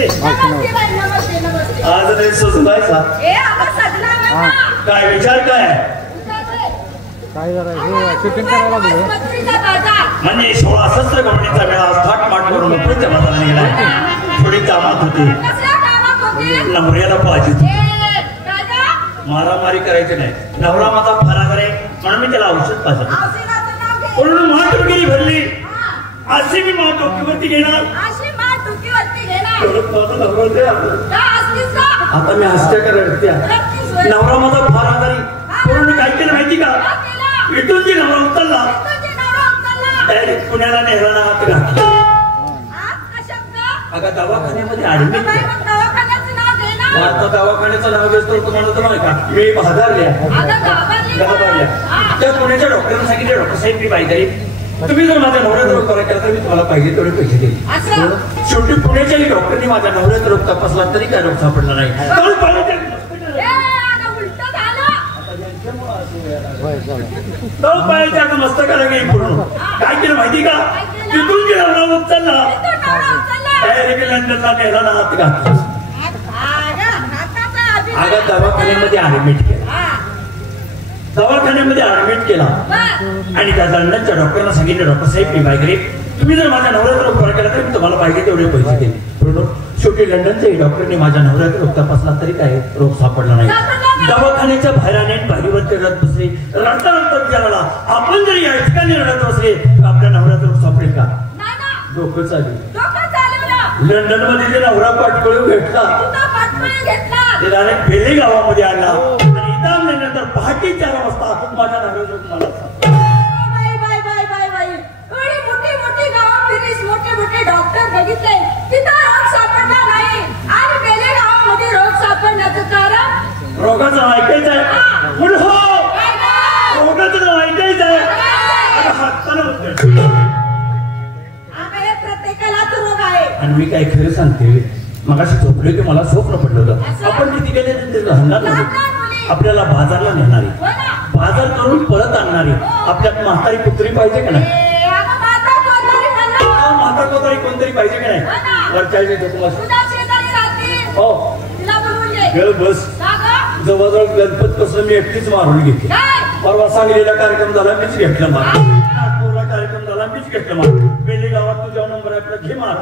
नमस्ते. आज नाही सुजायचा काय विचार काय शूटिंग करायला म्हणजे 16 शस्त्र कंपनीचा मेळा थाट माट करून पुढच्या बाजारात गेला. थोडी कामात होती नवऱ्याला पाहिजे मारामारी करायची नाही. नवरा माझा फरार आहे म्हणून मी त्याला औषध पाहिजे म्हणून महाटुकीरी भरली. अशी मी महाटुकीवरती घेणार. आता मी हस्त्या करत्या नवरा माझा फार आजारी म्हणून मी काय केलं माहिती का इथून जी नवरा उचलला डायरेक्ट पुण्याला नेहराला हात घातला. अगं दवाखान्यामध्ये ऍडमिट आता दवाखान्याचं नाव घेतो तुम्हाला तर नाही का मी भाजारल्या त्या पुण्याच्या डॉक्टरांना सांगितले डॉक्टर साहेब मी पाहिजे तुम्ही जर माझ्या नवऱ्याचा रोग केला तर मी तुम्हाला पाहिजे तेवढे पैसे देईल. शेवटी पुण्याच्याही डॉक्टरनी माझ्या नवऱ्याचा रोग तपासला तरी काय रोग सापडला नाही. पायाच्या मस्तकाला गेली पूर्ण काय केलं माहिती का तिथून जे नवरा उचलला डायरेक्ट लंडनला नेहराला हात घातला. अगं दवाखान्यामध्ये ऍडमिट केला आणि त्या लंडनच्या डॉक्टरला सांगितलं डॉक्टर साहेब मी बायगरी तुम्ही जर माझ्या नवऱ्याचा रोग बरा केला तर मी तुम्हाला पाहिजे तेवढे पैसे देईल. शेवटी लंडनच्याही डॉक्टरने माझ्या नवऱ्याचा रोग तपासला तरी काय रोग सापडला नाही. दवाखान्याच्या बाहेराने बाहेरवरती रडत बसले रडता विचाराला आपण जर या ठिकाणी रडत बसले तर आपल्या नवऱ्याचा रोग सापडेल का. डोकं चालू लंडन मध्ये जे नवरा पाठकळू भेटला ते डायरेक्ट बेले गावामध्ये आणला आणि इथं आणल्यानंतर पहाटे 4 वाजता माझ्या नवऱ्याचा रोग मला डॉक्टर बघितले तिथं रोग सापडला नाही आणि बेले गावामध्ये रोग सापडण्याचं कारण रोगाचं नाव ऐकायचं आहे रोगाचं नाव ऐकायचं आहे प्रत्येकालाच रोग आहे. आणि मी काय खरं सांगते मगाशी झोपले की मला स्वप्न पडलं होतं आपण किती गेले हंगार आपल्याला बाजारला नेणारी बाजार करून परत आणणारी आपल्यात म्हातारी पुत्री पाहिजे का नाही. माता कोतारी कोणतरी पाहिजे का नाही. हो बस जवळजवळ गणपत कसं मी एकटीच मारून घेतली. परवा सांगलीला कार्यक्रम झाला मीच घेतला मार नागपूरला कार्यक्रम झाला मीच घेतला मार बेले गावात तुझ्या नंबर आपला घे मार.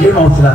हे मावशीला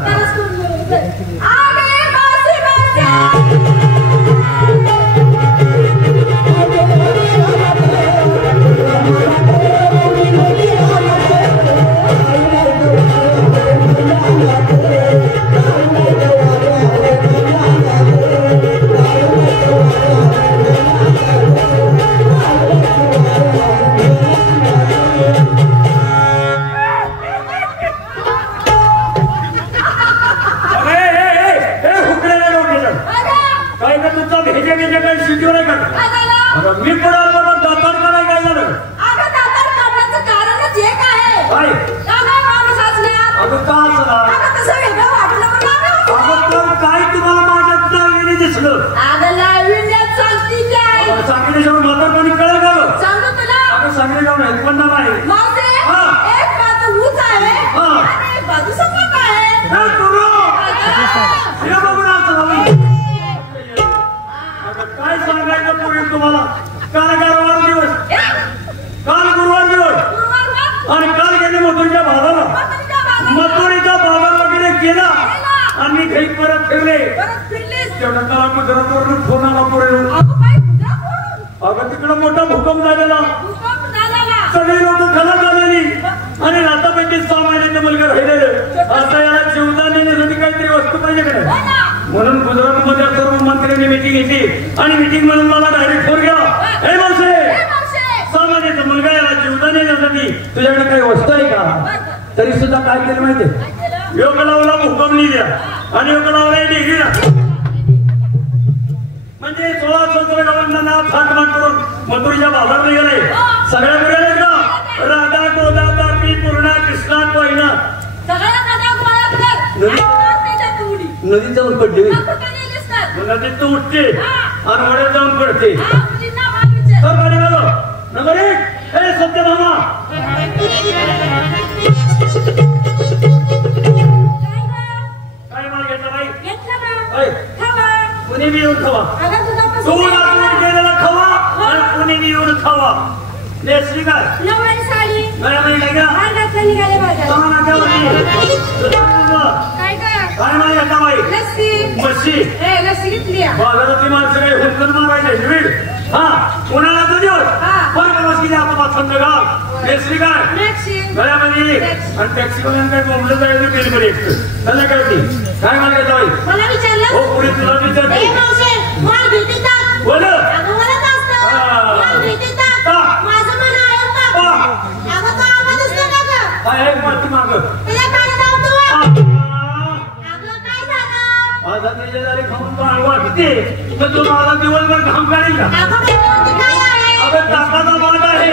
मी पडाल बाबा दातार करायला काय झालं. कारणच एक आहे काय तुम्हाला माझ्यात नाविन्य दिसलं सांगलीच्यावर म्हातारपणी कळलं का सांगली जाऊन हेल्पंडा आहे काय सांगायचं पुढे तुम्हाला. काल गुरुवार दिवस आणि काल गेले मथुरीच्या बाजाराला मथुरीचा बाजार वगैरे केला आणि काही परत फिरले तेवढा काल आम्ही घरात फोन आला पुढे अगं तिकडं मोठा भूकंप झालेला सगळी लोक खलास झालेली आणि नातापैकी 6 महिन्याचा मुलगा राहिलेलं आता याला जीवदान देण्यासाठी काहीतरी वस्तू पाहिजे का म्हणून गुजरातमध्ये सर्व मंत्र्यांनी मिटिंग घेतली आणि मिटिंग म्हणून मला डायरेक्ट फोन केला हे मावशे 6 महिन्याचा मुलगा याला जीवदान देण्यासाठी तुझ्याकडे काही वस्तू आहे का. तरी सुद्धा काय केलं माहितीये योग लावला भूकंप लिहिल्या आणि योग लावला डिग्रीला म्हणजे 16 17 गावांना नाव थाट माट करून मथुरीच्या बाजारला गेले. सगळ्या मुलांना का राधा गोदा तापी पूर्णा कृष्णा कोयना नदीत जाऊन पडली नदीत तू उठते हा. आणि वड्यात जाऊन पडते तर गाडी घालो नंबर 1 हे सत्यभामा काय माल घेतला बाई कुणी बी येऊन खावा तू गेलेला खावा आणि कुणी बी येऊन खावा नेसली काय गळ्यामध्ये काय का काय माल घेतला बाई मच्छी बाजारातली माणसं काय हुंकन मारायचे निवीड हा उन्हाळा तो दिवस परत बसली आता संध्याकाळ नेसली काय गळ्यामध्ये आणि टॅक्सी वाल्यानं काय बोंबलं जायचं बिल मध्ये एकटं त्याला काय होती काय माल घेतला बाई हो पुढे तुला विचारते बोल काय माती माग आता त्याच्या जरी खाऊन पाणी वाटते तर तू माझा दिवसभर घाम काढील का अगं ताकाचा वाट आहे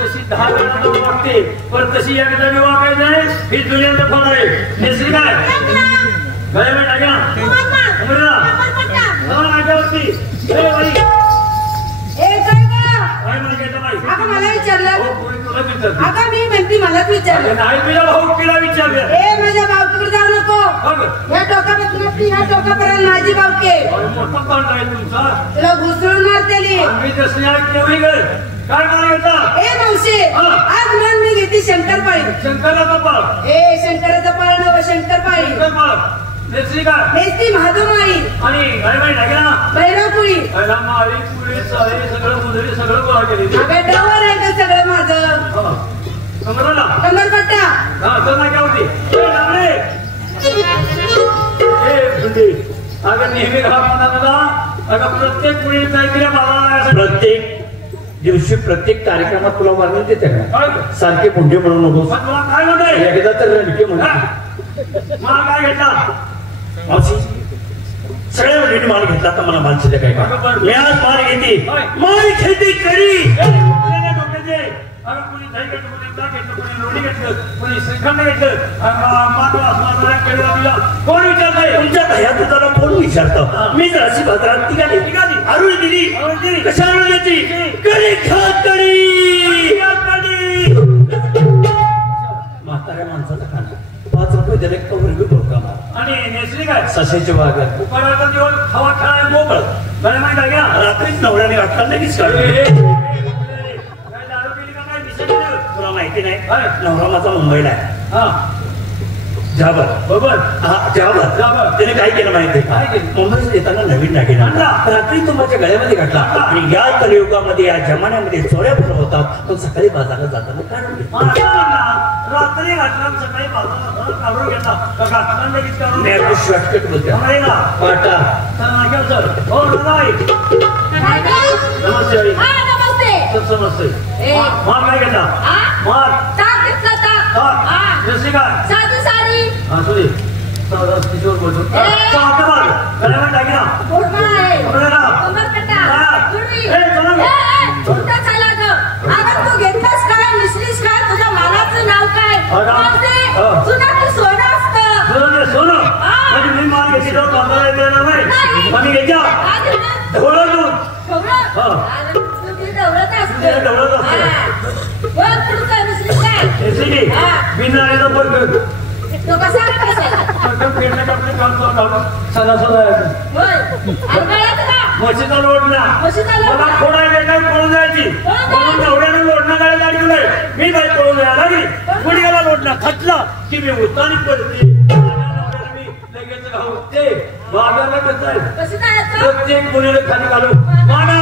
तशी 10 वेळा वाटते पण तशी एकदा मी वागायचं आहे ही दुनियाचं फळ आहे नेसली काय गळ्या मी टाक्या नाक्यावरती मला विचारलं आता मी म्हणते मलाच विचारलं नाही तुझ्या भाऊकीला विचारलं माझ्या भावकीकडे जाऊ नको ह्या टोकापासून ह्या टोकापर्यंत माझी भावकी मोठा पांड आहे तुमचा तुला घुसळून मारतेली आम्ही जसं काय माल घेता मावशी आज मन मी घेते शंकरपाळी शंकराचा पाळ शंकराचा पाळ नव शंकरपाळी नेसली काय नेसली महादमाई आणि काय माहिती टाक्या भैरवपुरी माळी पुरी साळी सगळं मुदरी सगळं गोळा केली डवर आहे का सगळं माझं कमरला कमरपट्टा हा तर नाक्यावरती अगं नेहमी घरामध्ये अगं प्रत्येक मुली काहीतरी प्रत्येक दिवशी प्रत्येक कार्यक्रमात तुला वर्णन देते का सारखे पुंडे म्हणू नको काय म्हणते एकदा तर रणके म्हणा मला काय घेतला मावशी सगळ्या मुलींनी माल घेतला तर मला माणसाच्या काय का मी आज माल घेते माल खेती करी कुणी दही घेतलं कुणी ताक घेतलं कुणी लोणी घेतलं कुणी श्रीखंड घेतलं कोण विचारतंय तुमच्या दह्या दुधाला कोण विचारतं मी तर अशी बाजारात निघाली आरुळी दिली कशा आरुळी कडी खात कडी म्हाताऱ्या माणसाचा खाना 5 रुपये दिले कवर बी बोलता आणि नेसली काय ससेचे वागर उपाडाचा दिवस खावा खायला मोकळ बरं माहिती आहे का रात्रीच नवऱ्याने वाटला लगेच काढलं तुला माहिती नाही नवरा माझा मुंबईला आहे हा जाबर बरोबर हा जाबर त्याने काय केलं माहिती मुंबईला येताना नवीन दागिना रात्री तो माझ्या गळ्यामध्ये घातला आणि या कलियुगामध्ये या जमान्यामध्ये चोऱ्या पण होतात तो सकाळी बाजारात जाताना काढून घेतला रात्री घातला सकाळी बाजारात काढून घेतला लगेच काढून शॉर्टकट बोलते पाटा हो नमस्ते नमस्ते मार काय घेतला मार जशी काय हा सॉरी किशोर बोलतो टाकीना तू घेतलास काय निसलीस काय तुझ्या मालाचं नाव काय सोनं असतं सोनं म्हणजे मी माल घेतली तर बाजारात गेला नाही आम्ही घ्यायच्या ढवळं दूध ढवळत बिनाचा बर्ग म्हशीचा लोडला मला खोडायला काय पळून जायची म्हणून नवऱ्यानं लोडणं गाडी गाडी गेलोय मी काय पळून जायला लागली गुडघ्याला लोडणं खटला की मी उतानी पडते लगेच घालते बाजारला कसं आहे प्रत्येक मुलीला खाली घालू माना